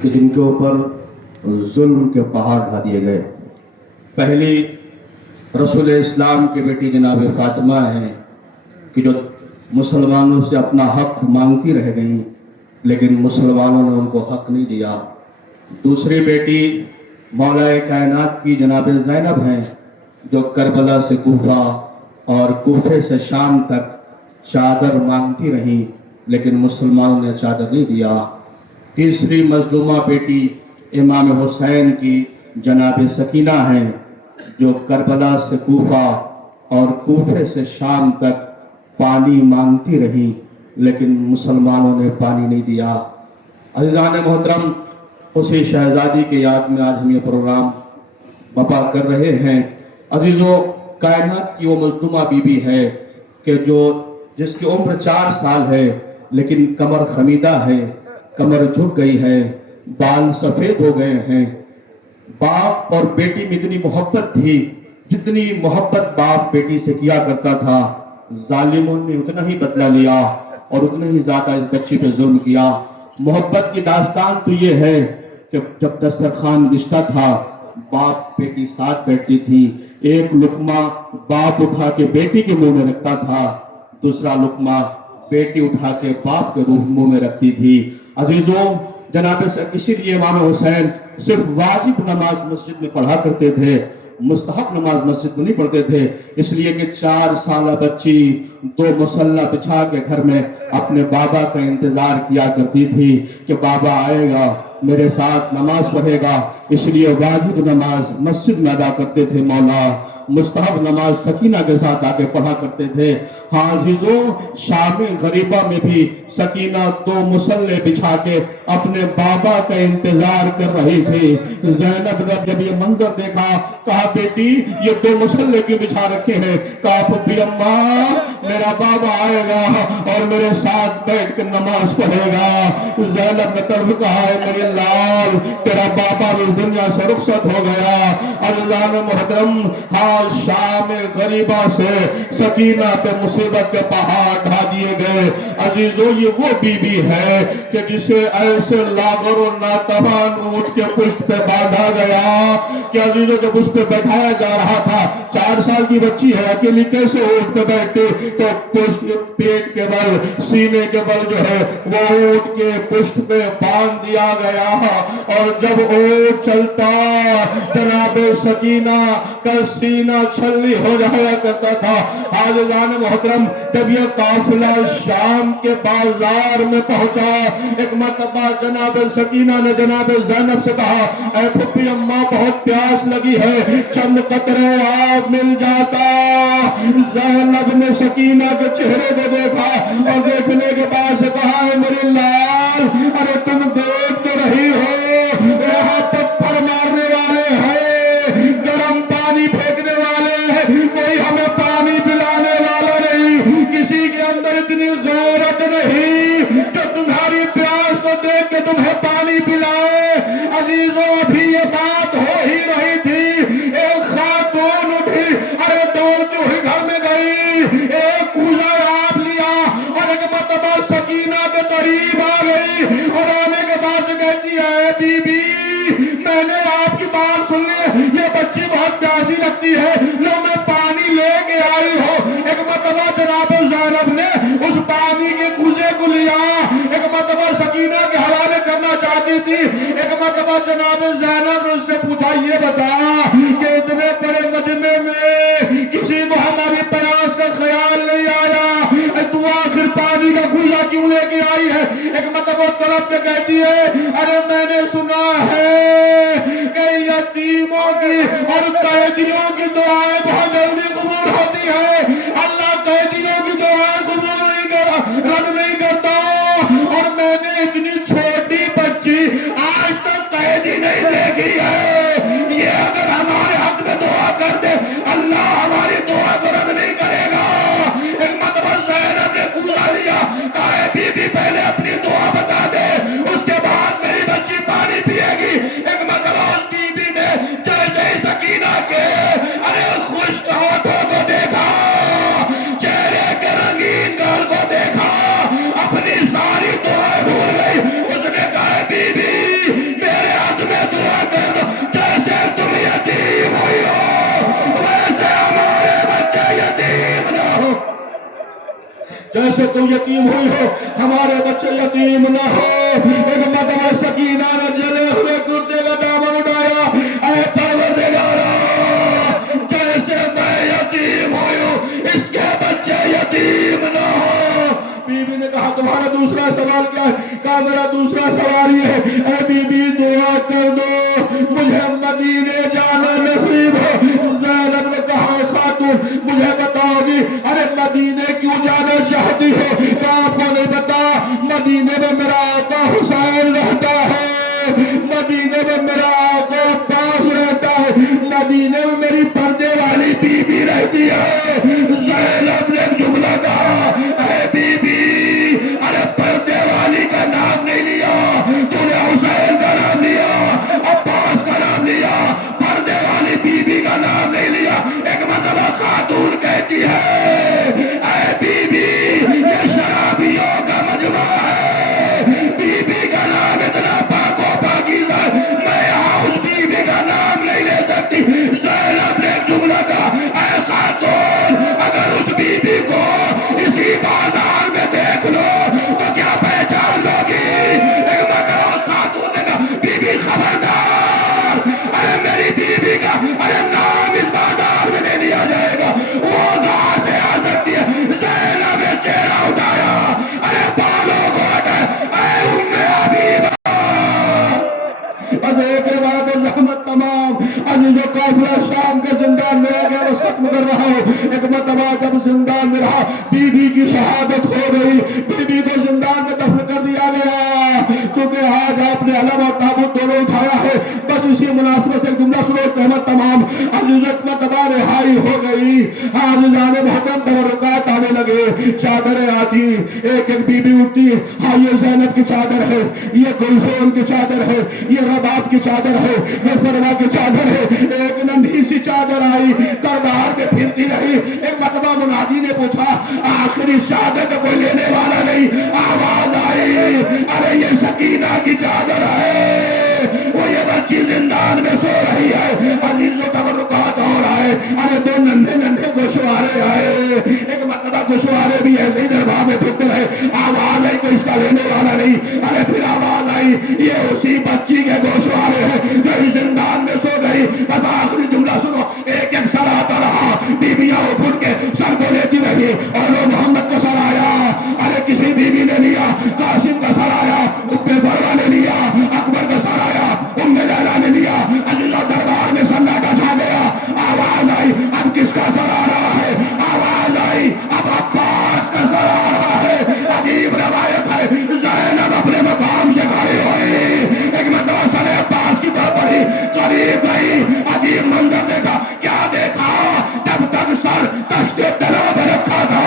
کہ جن کے اوپر ظلم کے پہاڑ ڈھا دیے گئے۔ پہلی رسول اسلام کی بیٹی جناب فاطمہ ہیں کہ جو مسلمانوں سے اپنا حق مانگتی رہ گئیں، لیکن مسلمانوں نے ان کو حق نہیں دیا۔ دوسری بیٹی مولا کائنات کی جناب زینب ہیں جو کربلا سے کوفہ اور کوفے سے شام تک چادر مانگتی رہیں، لیکن مسلمانوں نے چادر نہیں دیا۔ تیسری مظلومہ بیٹی امام حسین کی جناب سکینہ ہیں جو کربلا سے کوفہ اور کوفے سے شام تک پانی مانگتی رہیں، لیکن مسلمانوں نے پانی نہیں دیا۔ عزیزان محترم، اسی شہزادی کے یاد میں آج ہم یہ پروگرام برپا کر رہے ہیں۔ عزیزو، کائنات کی وہ مظلومہ بی بی ہے کہ جس کی عمر 4 سال ہے لیکن کمر خمیدہ ہے، کمر جھک گئی ہے، بال سفید ہو گئے ہیں۔ باپ اور بیٹی میں اتنی محبت تھی، جتنی محبت باپ بیٹی سے کیا کرتا تھا، ظالموں نے اتنا ہی بدلہ لیا اور اتنا ہی زیادہ اس بچی پہ ظلم کیا۔ محبت کی داستان تو یہ ہے کہ جب دسترخوان بچھتا تھا، باپ بیٹی ساتھ بیٹھتی تھی، ایک لقمہ باپ اٹھا کے بیٹی کے منہ میں رکھتا تھا، دوسرا لقمہ بیٹی اٹھا کے باپ کے منہ میں رکھتی تھی۔ عزیزوں، جناب اسی لیے امام حسین صرف واجب نماز مسجد میں پڑھا کرتے تھے، مستحب نماز مسجد میں نہیں پڑھتے تھے، اس لیے کہ 4 سالہ بچی 2 مصلہ بچھا کے گھر میں اپنے بابا کا انتظار کیا کرتی تھی کہ بابا آئے گا، میرے ساتھ نماز پڑھے گا۔ اس لیے واجب نماز مسجد میں ادا کرتے تھے مولا، مستحب نماز سکینہ کے ساتھ آ کے پڑھا کرتے تھے۔ ہاں عزیزوں، شام غریبہ میں بھی سکینہ 2 مصلے بچھا کے اپنے بابا کا انتظار کر رہی تھی۔ زینب نے جب یہ منظر دیکھا، کہا بیٹی یہ 2 مصلے کیوں بچھا رکھے ہیں؟ کہا پھپھی اماں، میرا بابا آئے گا اور میرے ساتھ بیٹھ کے نماز پڑھے گا۔ زینب نے تڑپ کہا ہے میرے لال، تیرا بابا بھی اس دنیا سے رخصت ہو گیا۔ عزیزان محترم، ہاں شام غریبہ سے سکینہ پہ مصیبت کے پہاڑ ڈھا دیے گئے۔ عزیزو، یہ وہ بی بی ہے کہ جسے ایسے لاغر و ناتوان اونٹ کے پشت پہ باندھا گیا کہ عزیزو جب اس پہ بیٹھایا جا رہا تھا، 4 سال کی بچی ہے، اکیلی کیسے اونٹ پہ بیٹھے؟ تو پشت پیٹ کے بل، سینے کے بل جو ہے وہ اونٹ کے پشت پہ باندھ دیا گیا، اور جب اونٹ چلتا جناب سکینہ کا سینہ چھلنی ہو جایا کرتا تھا۔ عزیزان محترم، جب یہ قافلہ شام کے بازار میں پہنچا، ایک مرتبہ جناب سکینہ نے جناب زینب سے کہا، اے پھپھی اماں بہت پیاس لگی ہے، چند قطرے آب مل جاتا۔ زینب نے سکینہ کے چہرے کو دیکھا اور دیکھنے کے بعد سے کہا، ہے میری لال، ارے تم دیکھ تو رہی ہو یہاں پتھر مارنے والے ہیں، گرم پانی پھینکنے والے ہیں، کوئی ہمیں پانی پلانے والا نہیں، کسی کے اندر اتنی غیرت نہیں کہ تمہاری پیاس کو دیکھ کے تمہیں پانی پلائے۔ عزیزوں، ابھی یہ بات ہو ہی رہی تھی، ایک خاتون اٹھی، ارے دوڑتی ہوئی گھر میں گئی، ایک کوزہ آب لیا اور ایک مرتبہ سکینہ کے قریب آ گئی، اور آنے کے بعد کہتی ہے، بی بی میں نے آپ کی بات سن لی، یہ بچی بہت پیاسی لگتی ہے، لو میں پانی لے کے آئی ہوں۔ ایک مرتبہ جناب زینب نے اس پانی کے کوزے کو لیا، ایک مرتبہ سکینہ کے حوالے کرنا چاہتی تھی، ایک مرتبہ جناب زینب نے اس سے پوچھا، یہ بتا کہ اتنے بڑے مجمع میں کسی کو ہماری پیاس کا خیال نہیں آیا، تو آخر پانی کا کوزہ کیوں لے کے آئی ہے؟ ایک مرتبہ طرف پہ کہتی ہے، ارے میں نے سنا ہے کہ یتیموں کی اور قیدیوں کی دعائیں بہت جلدی قبول ہوتی ہیں، اللہ قیدیوں کی دعائیں قبول رد نہیں کرتا، اور میں نے اتنی چھوٹی بچی آج تک قیدی نہیں دیکھی ہے، یہ اگر ہمارے حق میں دعا کر دے اللہ ہماری دعا کو رد نہیں کرے گا۔ ایک مرتبہ زینب نے کوزہ لیا، کہا ہے بی بی پہلے اپنی دعا بتا دے، اس کے بعد میری بچی پانی پیے گی۔ ایک مرتبہ اس بی بی نے جیسے ہی سکینہ کے ارے خشک ہاتھوں کو دیکھا، سے تم یتیم ہوئی ہو، ہمارے بچے یتیم نہ ہو۔ ایک مرتبہ سکینہ نے جلے ہوئے کرتے کا دامن اٹھایا، اے پروردگارا، جیسے میں یتیم ہوئی ہوں اس کے بچے یتیم نہ ہو۔ بی بی نے کہا تمہارا دوسرا سوال کیا ہے؟ کہا میرا دوسرا سوال یہ ہے، اے بی بی دعا کر دو مجھے مدینے جانا نصیب ہو۔ زینب نے کہا خاتون مجھے بتاؤ گی ارے مدینے کیوں جانا چاہتی ہو؟ کیا آپ کو نہیں پتا مدینے میں میرا آقا حسین رہتا ہے، مدینے میں میرا آقا عباس رہتا ہے، مدینے میں میری پردے والی بی بی رہتی ہے۔ زینب نے جملہ کہا اے بی بی ارے پردے والی کا نام نہیں لیا، تو نے حسین کا نام لیا، عباس کا نام لیا، پردے والی بی بی کا نام نہیں لیا۔ ایک مرتبہ خاتون کہتی ہے اے بی بی یہ شرابیوں کا مجمع ہے، بی بی کا نام اتنا پاک و پاکیزہ ہے، میں یہاں اس بی بی کا نام نہیں لے سکتی۔ زینب نے ایک جملہ کہا اے خاتون اگر اس بی بی کو اسی بازار میں دیکھ لو تو کیا پہچان لو گی؟ ایک مرتبہ خاتون نے کہا بی بی خبردار، ارے میری بی بی کا ارے نام اس بازار میں نہیں لیا جائے گا، وہ کہاں سے آ سکتی ہے؟ زینب نے چہرہ اٹھایا، ارے بالوں کو ہٹائے، اے ام حبیبہ۔ بس ایک روایت رحمت تمام عزیز و قافلہ شام کے زندان میں آگیا بس ختم کر رہا ہوں۔ ایک مرتبہ جب زندان میں رہا بی بی کی شہادت ہو گئی، بی بی کو زندان میں دفن کر دیا گیا۔ چونکہ آج آپ نے علم اور تابوت دونوں اٹھایا ہے، بس اسی مناسبت سے ایک جملہ سنو رحمت تمام عزیز و مرتبہ رہائی ہو گئی، عزیزان محترم تبرکات آنے لگے، چادریں آتی، ایک ایک بی بی اٹھتی، ہاں یہ زینب کی چادر ہے، یہ کلثوم کی چادر ہے، یہ رباب کی چادر ہے، یہ فروا کی چادر ہے۔ ایک ننھی سی چادر آئی دربار میں پھرتی رہی، ایک مرتبہ منادی نے پوچھا آخری چادر کوئی لینے والا نہیں؟ آواز آئی ارے یہ سکینہ کی چادر ہے، وہ یہ بچی زندان میں سو رہی ہے۔ عزیز و تبرکات ہو رہا ہے، ارے دو ننھے ننھے گوشوارے آئے، ایک مرتبہ گوشوارے بھی ایسے ہی دربار میں پھرتے رہے، آواز آئی کوئی اس کا لینے والا نہیں، ارے پھر آواز آئی یہ اسی بچی کے گوشوارے ہیں جو اس زندان میں سو گئی۔ بس آخری جملہ سنو، ایک ایک سر آتا رہا، بیویاں اٹھ کے سر کو لیتی رہی، اور وہ محمد کا سر آیا، ارے کسی بیوی نے لیا، قاسم کا سر آیا، ام فروا نے لیا، اکبر کا سر آیا، ام لیلا نے لیا، عزیزہ دربار میں سناٹا چھا گیا۔ آواز آئی اب کس کا سر آ رہا ہے؟ آواز آئی اب عباس کا سر آ رہا ہے۔ عجیب روایت ہے، زینب اپنے مقام سے کھڑی ہوئی، ایک مرتبہ سر عباس کی طرف بڑھی، قریب گئی، عجیب منظر دیکھا، کیا دیکھا؟ جب تک سر تشت طلوع میں رکھا تھا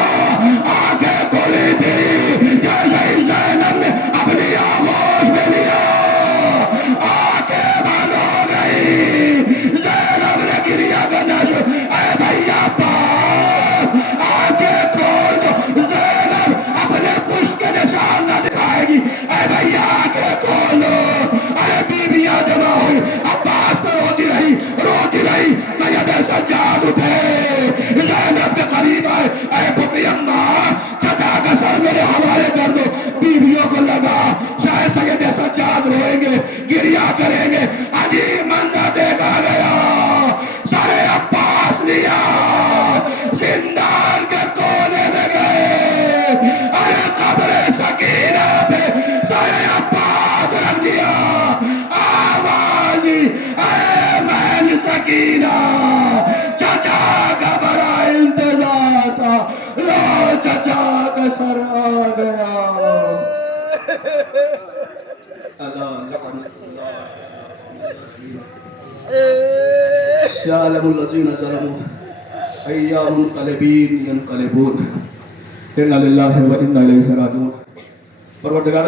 آنکھیں کھلی تھی، جیسے ہی زینب نے اپنی آغوش میں لیا آنکھیں بند ہو گئی، زینب نے گریہ کرنا شروع، اے بھیا عباس آنکھیں کھول دو، زینب اپنے پشت کے نشان نہ دکھائے گی، اے بھیا آنکھیں کھول دو۔ ارے بیویاں جمع ہوئی، عباس پر روتی رہی، سید سجاد اٹھے، زینب کے قریب آئے، اے پھپھی اماں چچا کا سر میرے حوالے کر دو۔ بیویوں کو لگا شاید سید سجاد روئیں گے، گریہ کریں گے، عجیب منظر دیکھا گیا، سر عباس لیا، زندان کے کونے میں گئے، ارے قبر سکینہ پہ سر عباس رکھ دیا، آواز اے بہن سکینہ، چچا کا بڑا انتظار تھا، لو چچا کا سر آ گیا۔ سیعلم الذین ظلموا ایام منقلبین ینقلبون، انا للہ و انا الیہ راجعون۔ پروردگار